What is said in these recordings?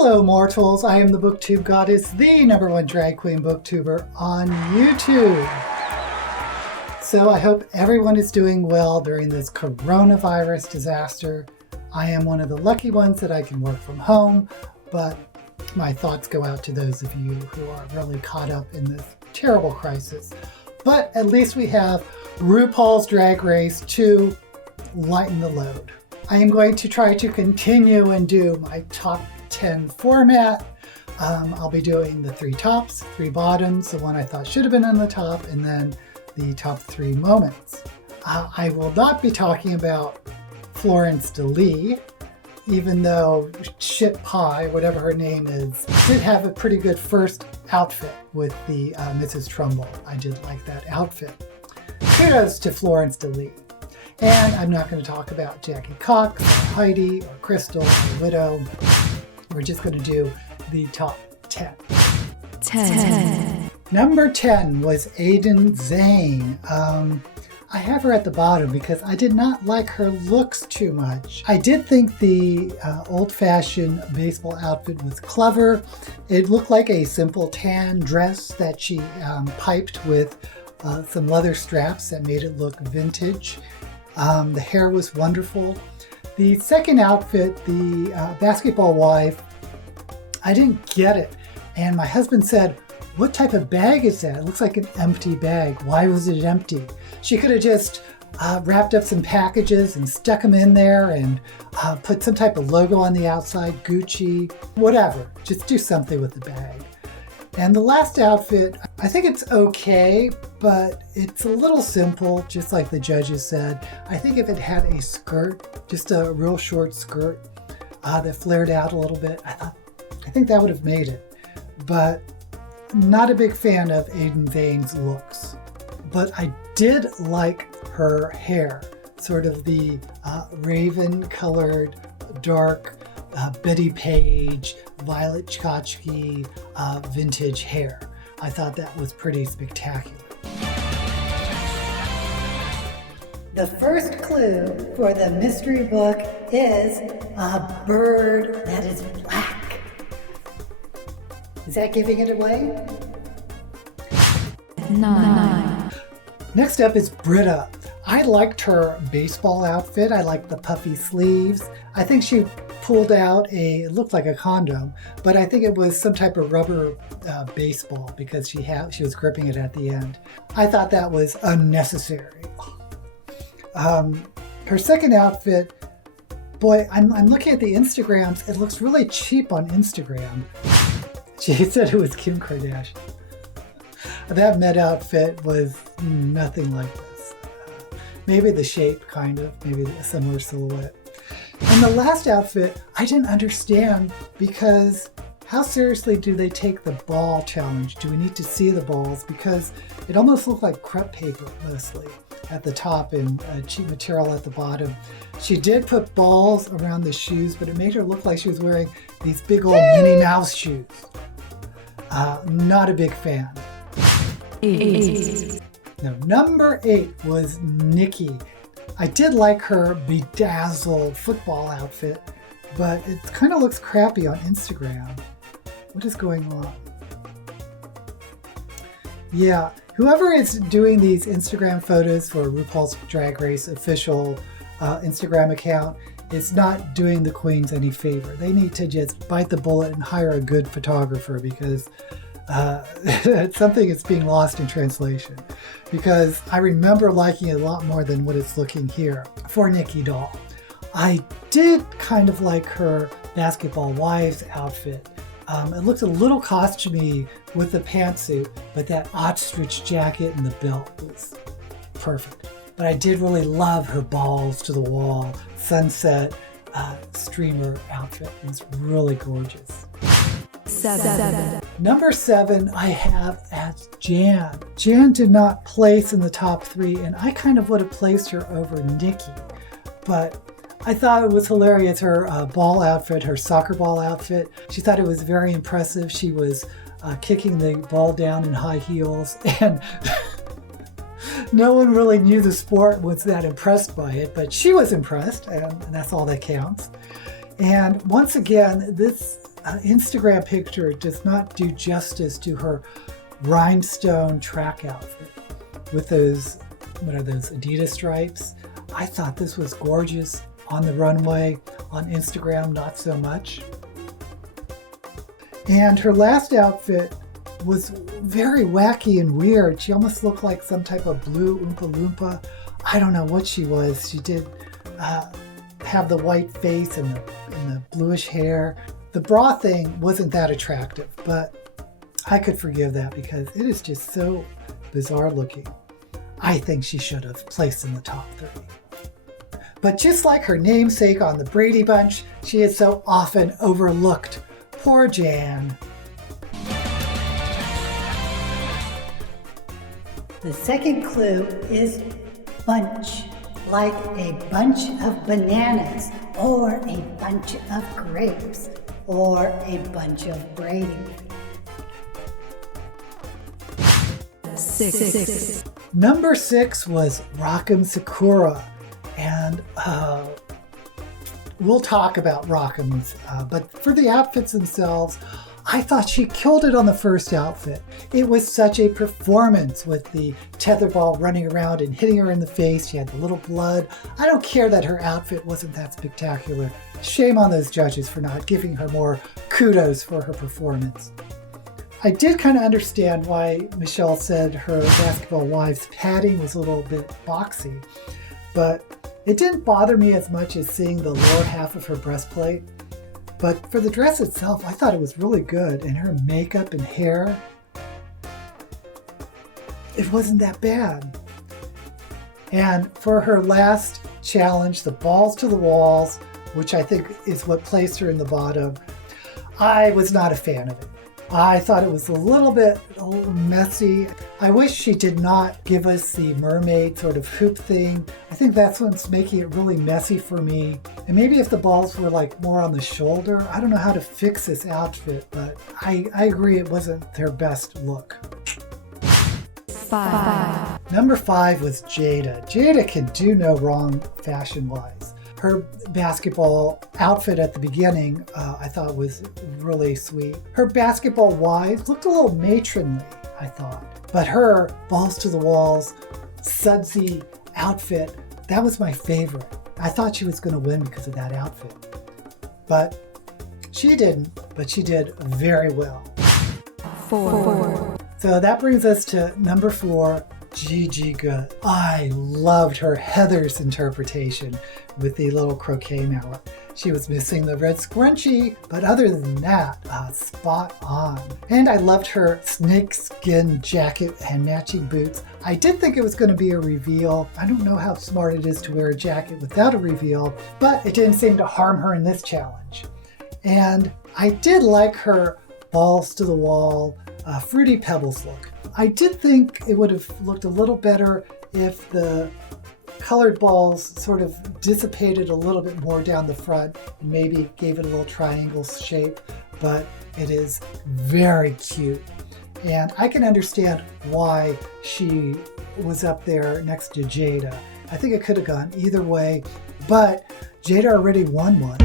Hello mortals, I am the BookTube Goddess, the #1 drag queen booktuber on YouTube. So I hope everyone is doing well during this coronavirus disaster. I am one of the lucky ones that I can work from home, but my thoughts go out to those of you who are really caught up in this terrible crisis. But at least we have Rupaul's Drag Race to lighten the load. I am going to try to continue and do my top 10 format. I'll be doing the 3 tops, 3 bottoms, the one I thought should have been on the top, and then the top 3 moments. I will not be talking about Florence DeLee, even though Shit Pie, whatever her name is, did have a pretty good first outfit with the Mrs. Trumbull. I did like that outfit. Kudos to Florence DeLee. And I'm not going to talk about Jackie Cox, or Heidi, or Crystal, or Widow. We're just going to do the top 10. 10. Number 10 was Adin Zing. I have her at the bottom because I did not like her looks too much. I did think the old-fashioned baseball outfit was clever. It looked like a simple tan dress that she piped with some leather straps that made it look vintage. The hair was wonderful. The second outfit, the basketball wife, I didn't get it. And my husband said, "What type of bag is that? It looks like an empty bag. Why was it empty?" She could have just wrapped up some packages and stuck them in there and put some type of logo on the outside, Gucci, whatever. Just do something with the bag. And the last outfit, I think it's okay, but it's a little simple, just like the judges said. I think if it had a skirt, just a real short skirt that flared out a little bit, I think that would have made it. But not a big fan of Adin Zing's looks. But I did like her hair, sort of the raven-colored, dark Betty Page, Violet Chachki vintage hair. I thought that was pretty spectacular. The first clue for the mystery book is a bird that is black. Is that giving it away? 9. Next up is Britt Up. I liked her baseball outfit. I liked the puffy sleeves. I think she pulled out it looked like a condom, but I think it was some type of rubber baseball because she was gripping it at the end. I thought that was unnecessary. Her second outfit, boy, I'm looking at the Instagrams. It looks really cheap on Instagram. She said it was Kim Kardashian. That Met outfit was nothing like this. Maybe the shape, kind of, maybe a similar silhouette. And the last outfit, I didn't understand because how seriously do they take the ball challenge? Do we need to see the balls? Because it almost looked like crepe paper mostly at the top and cheap material at the bottom. She did put balls around the shoes, but it made her look like she was wearing these big old Minnie Mouse shoes. Not a big fan. 8. Now, number 8 was Nikki. I did like her bedazzled football outfit, but it kind of looks crappy on Instagram. What is going on? Yeah, whoever is doing these Instagram photos for RuPaul's Drag Race official Instagram account is not doing the queens any favor. They need to just bite the bullet and hire a good photographer because something is being lost in translation. Because I remember liking it a lot more than what it's looking here for Nikki Doll. I did kind of like her basketball wives outfit. It looked a little costumey with the pantsuit, but that ostrich jacket and the belt was perfect. But I did really love her balls to the wall sunset streamer outfit. It was really gorgeous. 7. Number 7 I have as Jan. Jan did not place in the top 3, and I kind of would have placed her over Nikki. But I thought it was hilarious, her ball outfit, her soccer ball outfit. She thought it was very impressive. She was kicking the ball down in high heels, and no one really knew the sport, was that impressed by it, but she was impressed, and that's all that counts. And once again, this Instagram picture does not do justice to her rhinestone track outfit with those, what are those, Adidas stripes. I thought this was gorgeous on the runway. On Instagram, not so much. And her last outfit was very wacky and weird. She almost looked like some type of blue Oompa Loompa. I don't know what she was. She did have the white face and the bluish hair. The bra thing wasn't that attractive, but I could forgive that because it is just so bizarre looking. I think she should have placed in the top 30. But just like her namesake on the Brady Bunch, she is so often overlooked. Poor Jan. The second clue is bunch, like a bunch of bananas, or a bunch of grapes, or a bunch of Brady. 6. Number 6 was Rockin Sakura. And we'll talk about Rockin's, but for the outfits themselves, I thought she killed it on the first outfit. It was such a performance with the tetherball running around and hitting her in the face. She had the little blood. I don't care that her outfit wasn't that spectacular. Shame on those judges for not giving her more kudos for her performance. I did kind of understand why Michelle said her Basketball Wives padding was a little bit boxy, but it didn't bother me as much as seeing the lower half of her breastplate. But for the dress itself, I thought it was really good. And her makeup and hair, it wasn't that bad. And for her last challenge, the balls to the walls, which I think is what placed her in the bottom, I was not a fan of it. I thought it was a little messy. I wish she did not give us the mermaid sort of hoop thing. I think that's what's making it really messy for me. And maybe if the balls were like more on the shoulder, I don't know how to fix this outfit, but I agree it wasn't their best look. 5. Number 5 was Jada. Jada can do no wrong fashion-wise. Her basketball outfit at the beginning, I thought was really sweet. Her basketball wives looked a little matronly, I thought. But her balls to the walls, sudsy outfit, that was my favorite. I thought she was going to win because of that outfit. But she didn't, but she did very well. 4. So that brings us to number 4, Gigi Good. I loved her Heather's interpretation with the little croquet mallet. She was missing the red scrunchie, but other than that, spot on. And I loved her snakeskin jacket and matching boots. I did think it was going to be a reveal. I don't know how smart it is to wear a jacket without a reveal, but it didn't seem to harm her in this challenge. And I did like her balls to the wall, Fruity Pebbles look. I did think it would have looked a little better if the colored balls sort of dissipated a little bit more down the front and maybe gave it a little triangle shape, but it is very cute. And I can understand why she was up there next to Jada. I think it could have gone either way, but Jada already won one.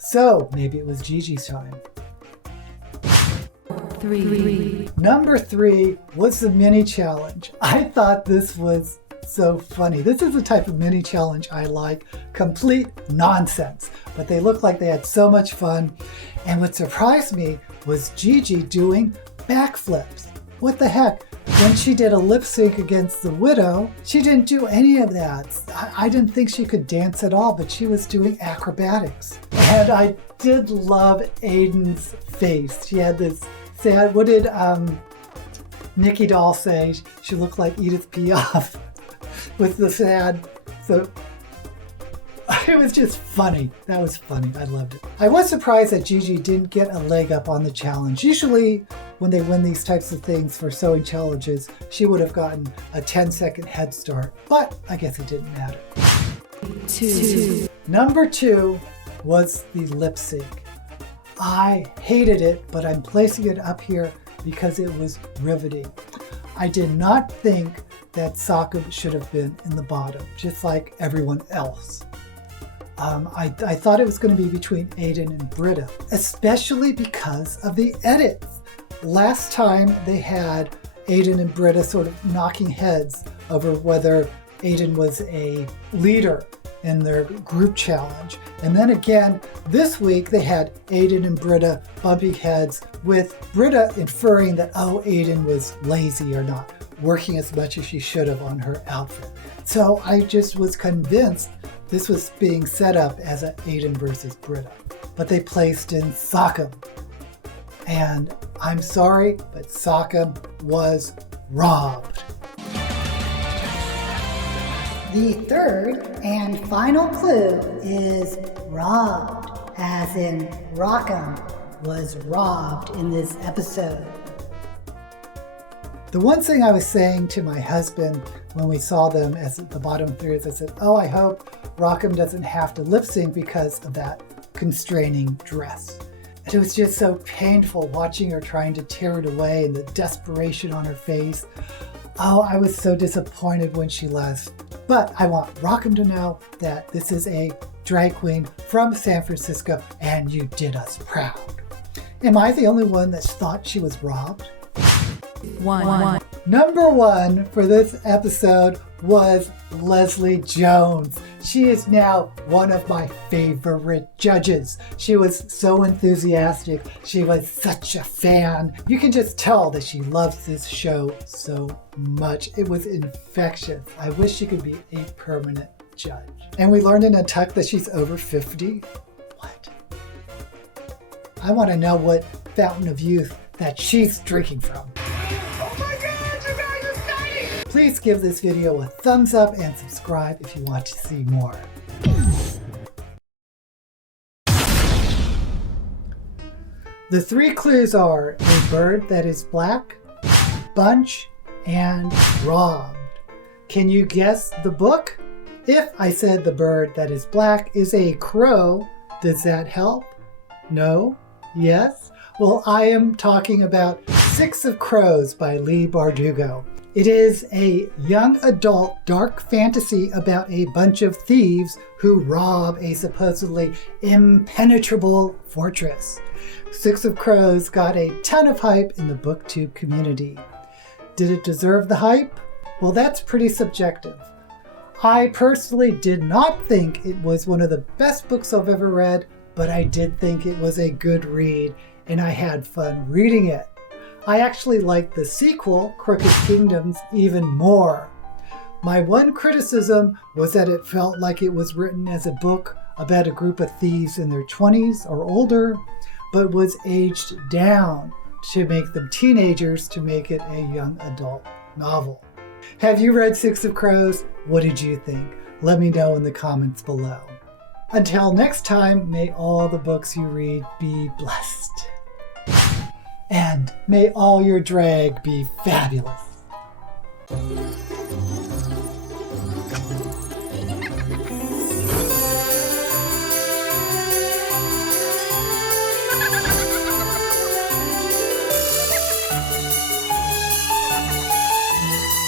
So maybe it was Gigi's time. 3. Number 3 was the mini challenge. I thought this was so funny. This is the type of mini challenge I like. Complete nonsense, but they looked like they had so much fun. And what surprised me was Gigi doing backflips. What the heck? When she did a lip sync against the Widow, she didn't do any of that. I didn't think she could dance at all, but she was doing acrobatics. And I did love Adin's face. She had this sad, what did Nikki doll say? She looked like Edith Piaf with the sad, so it was just funny. That was funny. I loved it. I was surprised that Gigi didn't get a leg up on the challenge. Usually when they win these types of things for sewing challenges, she would have gotten a 10-second head start, but I guess it didn't matter. 2. Number 2 was the lip sync. I hated it, but I'm placing it up here because it was riveting. I did not think that Sokka should have been in the bottom, just like everyone else. I thought it was going to be between Adin and Britt Up, especially because of the edits. Last time they had Adin and Britta sort of knocking heads over whether Adin was a leader in their group challenge. And then again, this week they had Adin and Britta bumping heads, with Britta inferring that, Adin was lazy or not working as much as she should have on her outfit. So I just was convinced this was being set up as an Adin versus Britta. But they placed in Sakura. And I'm sorry, but Sakura was robbed. The third and final clue is robbed, as in Rockin was robbed in this episode. The one thing I was saying to my husband when we saw them as the bottom three is I said, I hope Rockin doesn't have to lip sync because of that constraining dress. And it was just so painful watching her trying to tear it away and the desperation on her face. I was so disappointed when she left. But I want Rockin to know that this is a drag queen from San Francisco and you did us proud. Am I the only one that thought she was robbed? One. Number one for this episode was Leslie Jones. She is now one of my favorite judges. She was so enthusiastic. She was such a fan. You can just tell that she loves this show so much. It was infectious. I wish she could be a permanent judge. And we learned in a tuck that she's over 50. What? I want to know what fountain of youth that she's drinking from. Please give this video a thumbs up and subscribe if you want to see more. The three clues are a bird that is black, bunch, and robbed. Can you guess the book? If I said the bird that is black is a crow, does that help? No? Yes? Well, I am talking about Six of Crows by Leigh Bardugo. It is a young adult dark fantasy about a bunch of thieves who rob a supposedly impenetrable fortress. Six of Crows got a ton of hype in the booktube community. Did it deserve the hype? Well, that's pretty subjective. I personally did not think it was one of the best books I've ever read, but I did think it was a good read, and I had fun reading it. I actually liked the sequel, Crooked Kingdoms, even more. My one criticism was that it felt like it was written as a book about a group of thieves in their 20s or older, but was aged down to make them teenagers to make it a young adult novel. Have you read Six of Crows? What did you think? Let me know in the comments below. Until next time, may all the books you read be blessed. And may all your drag be fabulous.